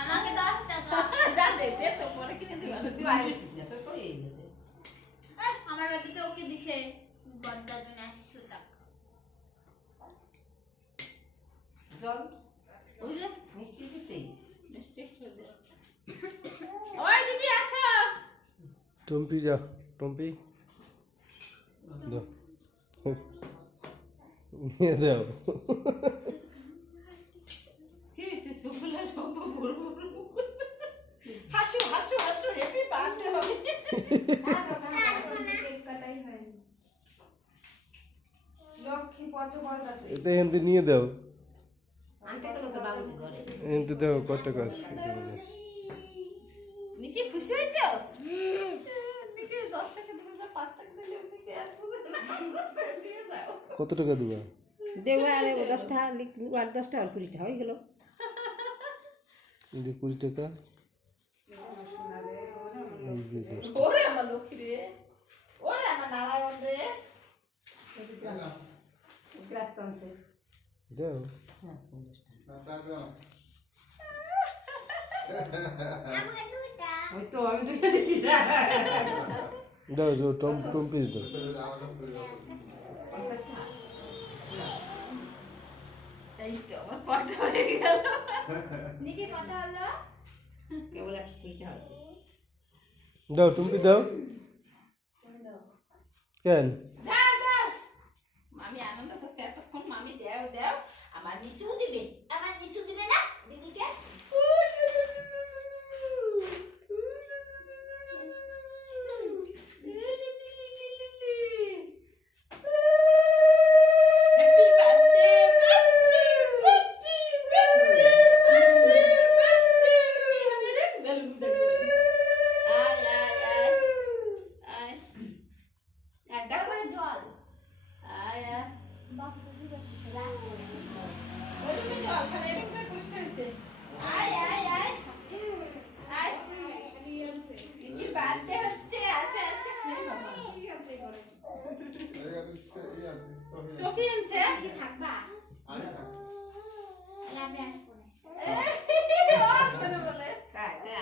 আমাকে 10 টাকা যা দে দে তো পরে কিনে দিবা তুই আইছিস না তুই কই গেছে আমার বাড়িতে ওকে দিছে বদ্দার জন্য 100 টাকা জল ওই যে মিষ্টি দিতেই মিষ্টি খেয়ে দে ওই দিদি আসো টম্পি যা টম্পি দাও নিয়ে দাও কি সে চুগলা সব বড় বড় হাসু হাসু হাসু হ্যাপি বার্থডে হবে লক্ষ্মী পচো বল দাও এটা এনতে নিয়ে দাও আনতে তো তো বাবু ঘরে এনতে দাও কত টাকা আছে নিকি খুশি হয়েছো নিকি 10 টাকা দিলে 5 টাকা দিলে নিকি আর বুঝে না দিয়ে যাও কত টাকা দিবা দেওয়া আরে 10টা আর 10টা আর 20টা হয়ে গেল এই যে 20 টাকা এই যে 10 টাকা। ওরে আমার লক্ষ্মী রে ওরে আমার নারায়ণ রে গ্লাস টানছে দাও হ্যাঁ 50টা আমাকে 2টা ওই তো আমি দুইটা দিছি দাও যে টম্পি দাও 50টা এই তো আমার পাটা হয়ে গেল নিকি কত হলো কেবল 120টা হচ্ছে দাও টম্পি দাও কেন দাও দাও মামি আনন্দ করছে এতক্ষণ মামি দাও দাও আমার নিচু দিবে না দিদিকে হ্যাপি বার্থডে তারপরে জল কি থাকবা আমি আসবো না কাই কাই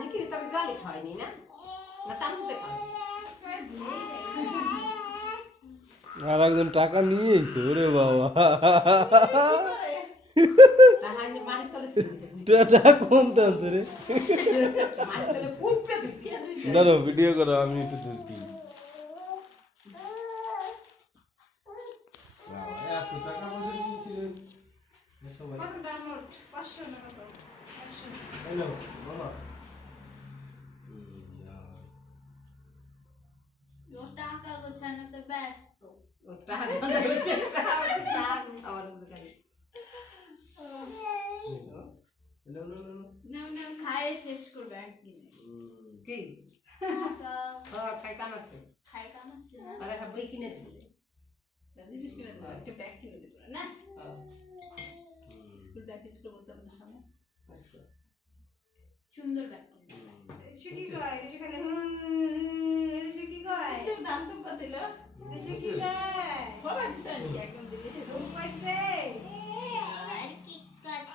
নিকি তো জলই খাইনি না না সামুতে খাইছি আর একজন টাকা নিয়ে এসে ওরে বাবা তাহাই যে মারি তলে দিছে টাকা কোন দাঁড়ছে রে মারি তলে পুটপে দিছে দাঁড়ো ভিডিও করো আমি একটু দেখি টাকা পয়সা নিয়েছিলেন সবাই কত ডাউনলোড 500 টাকা তো 500 হ্যালো বলো টাকা গোছানোতে ব্যস্ত ওটা হাতে হইছে টাকা খাওয়ার দোকানে খায় শেষ করবে একদিন কি খাই কাম আছে খাই কাম আছে না আর একটা বই কিনে দিলে জিনিস কিনে দাও একটা ব্যাগ কিনে দেবো না স্কুল ব্যাগ স্কুল করতে হবে না সুন্দর ব্যাগ সে কি কয় সে খালি সে কি কয় সব দাম তো কত দিল সে কি কয় বাবা দিতে একদম দিলে কইছে আর কি কাটি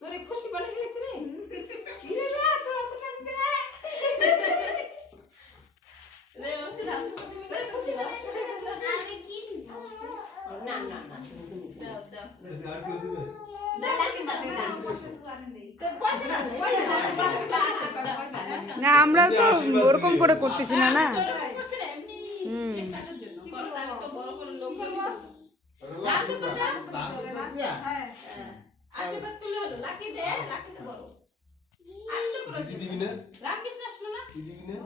তোরে খুশি বলে গেছে রে ইরে না তোর তো কাছে না রে ওকে দাম তো কত খুশি আমি কি দিব না না না দাও দাও আর কেউ দিবে না লাগি না দাও তো পয়সা না না আমরা তো ওরকম করে করতেছি না না আশীর্বাদ করলে হলো লাকি দে লাকি তো বড় দিদি দিবি না রামকৃষ্ণ আসলো না দিদি দিবি না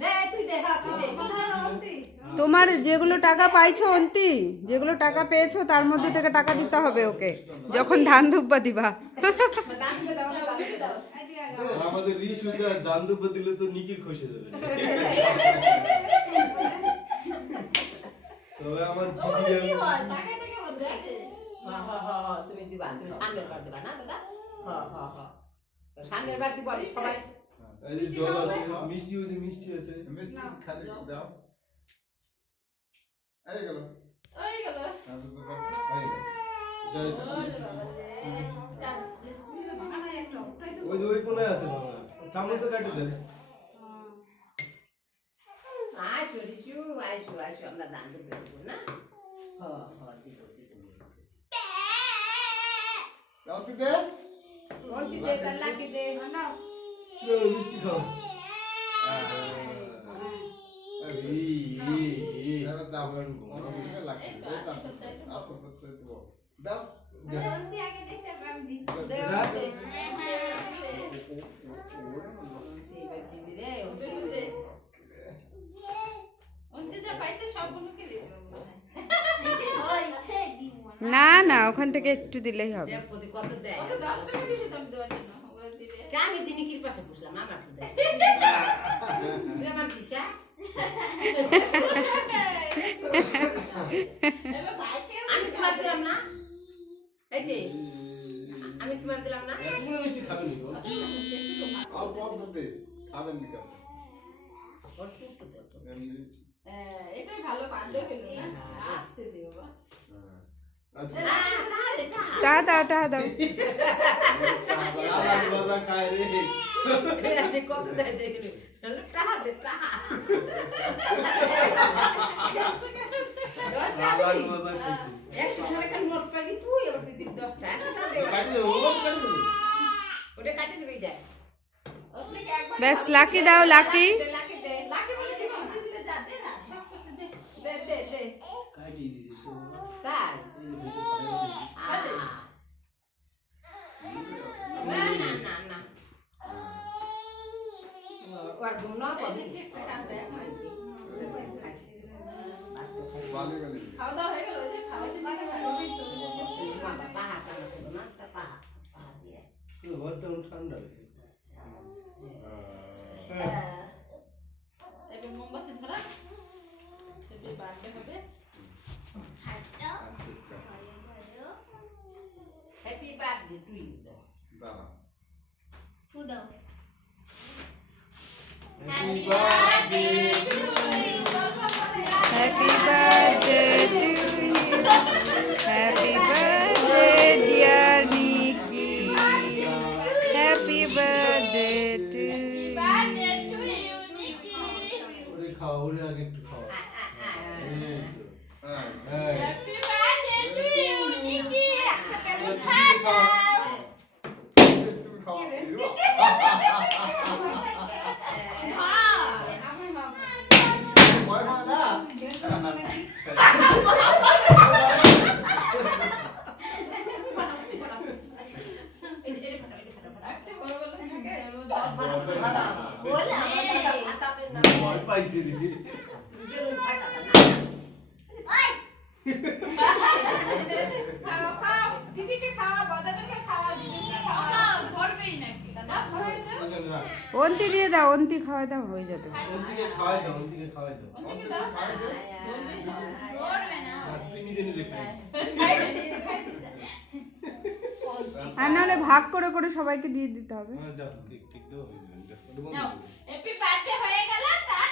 দে তুই দে হ্যাঁ তুই দে তোমার যেগুলো টাকা পাইছো অন্তি যেগুলো টাকা পেয়েছো তার মধ্যে থেকে টাকা দিতে হবে ওকে যখন ধান ধুপবা দিবা আমাদের রিসুটা জানদুপ দিলে তো নিকির খুশি যাবে তবে আমার দিদি টাকা টাকা বদলে তুমি দিবা তুমি সামনের বার দিবা না দাদা সামনের বার দিবা সবাই এই যে জল আছে, মিষ্টি আছে, মিষ্টি আছে। মিষ্টি খালি দাও এই গেল ওই গেল আমি তো এই গেল জয় ওরে বাবা রে চাল বানাই একটা ওটাই তো ওই যে ওই কোনায় আছে বাবা, চামচ তো কাটে দেয়। আইসো রিসু আইসো আইসো আমরা দান দিতে পারবো না দিব দাও তুই দে অন্তি দে লাকি দে না এই মিষ্টি খাও। এই এবার দাও অনেক লাগবে আসল করতে দিব দাও অন্তি আগে দেখতে পারবি দে দাও। দে হইছে দিব না না ওখান থেকে একটু দিলেই হবে। কত দেয় আমি দিনে কি পাশে বসলাম আমার তো দেয় তুই আমার দিশা আমি তোমার দিলাম না এই যে আমি তোমার দিলাম না এতগুলো মিষ্টি খাবে নি গো? অল্প অল্প দে খাবেন নি কেন এমনি এটাই ভালো কাণ্ড হলো না আসতে দিও বা আচ্ছা টাকা দাও টাকা দাও। আলাদা আলাদা খায় রে। কত দেয় দেখলি টাহা দে টাহা আলাদা আলাদা খাইছে। 100 টাকা নোট পাইলি তুই এবার তুই 10 টাকা দে কাটি দেবো, বাবা কাটি দেবো। ওটা কাটি দিবি যায় ওকে একবার ব্যাস লাকি দাও লাকি। লাকি দে লাকি বলে দিব দিদিরা যা দে না সব কিছু দে দে দে দে কাটি দিছিস তো। তাই এই যে ভেতর ফাটাই দিছিস। না না না না ওর গুণ পাবি একটা কাণ্ড বালি বালি খাওয়া দাওয়া হয়ে গেল ওই যে খাওয়াতে লাগে বাবা পাহা কানা ছিল না তা পাহা পাহা দিয়ে কিন্তু ঘরটা অনেক ঠান্ডা আছে। এবার মোমবাতি ধরা সেটি বাড়তে হবে হ্যাপি বার্থডে টু ইউ দাঁড়া ফুদাও Happy birthday to you. Happy birthday to you. Happy birthday dear Nikki. Happy birthday to you. Birthday to you Nikki ওরে খাও, ওরে আগে একটু খাও। এই তো। হ্যাঁ এই। হ্যাপি বার্থডে টু ইউ নিকি একটা কেন তুমি খাও। তুমি খাও দিবা কয় মা দা একটা বড় বড় থাকে এর মধ্যে ভয় পাইছে রে। খাও খাও দিদিকে খাওয়া বাদামকে খাওয়া দিদিকে খাওয়া ধরবেই নাকি না হয়ে যাও ওখানে রাখ। অন্তি দিয়ে দাও অন্তি খাওয়াই দাও হয়ে যাবে। ওদিকে খাওয়াই দাও, ওদিকে খাওয়াই দাও। ওদিকে দাও ধরবে না আর তুই নিজে নিজে খাই। খাই দিদি আর নাহলে ভাগ করে করে সবাইকে দিয়ে দিতে হবে। হ্যাঁ, দাও, ঠিক ঠিক দাও। নাও হ্যাপি বার্থডে হয়ে গেল তার